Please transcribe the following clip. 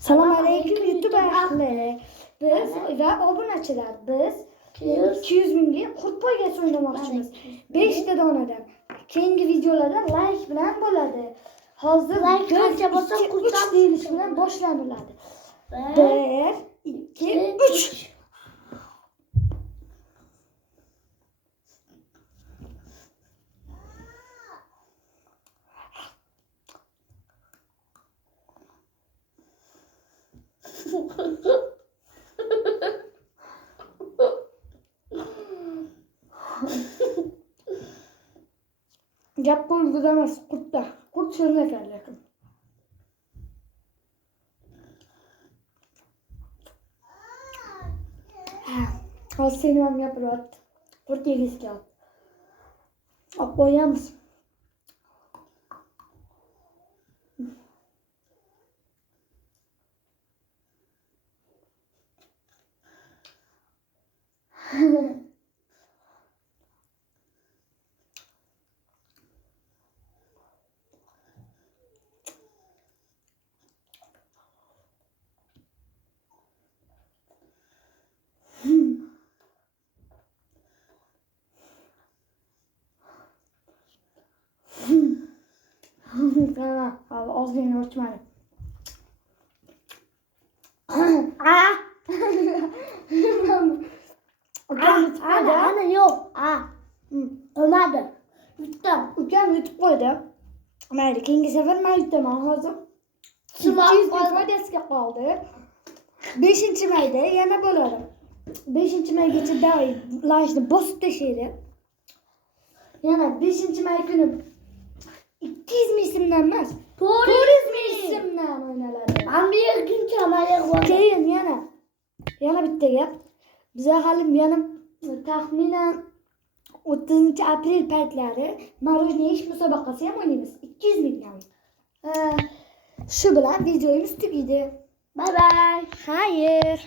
Assalomu alaykum YouTube ahli. Biz va obunachilar biz 200 mingga qurt poygasi o'ynamoqchimiz. 5 ta donadan. Keyingi videolarda like bilan bo'ladi. Hozir like qancha bo'lsa qurtdan deyilish bilan boshlaniladi. 1 2 3 Gap qo'lida emas, qurtda. Qurt so'zlakar lekin. Hozir seni ham gapiryapti. Qurt yegisi kelyapti. Olib qo'yamiz. Tamam, ağzını örtmeli. Ana yok. Olmadı. Yuttum. Ukam yutib qo'ydi. Mayli, keyingi safar men yutaman hozir. 200 foydasiga qoldi. 5-mayda yana bo'ladi. 5-maygacha doim lashni bosib tashlaydi. Yana 5-may kuni 200 ming so'mdan emas, 400 ming so'mdan o'ynaladi. Ben bir gün çamaya koydum. Keyin yana bitta gap. Biza hali yana taxminan 30-aprel paytlari marojniy ish musobaqasi ham o'ynaymiz. 200 mingdan. Shu bilan videomiz tugaydi. Bye bye. Xayr.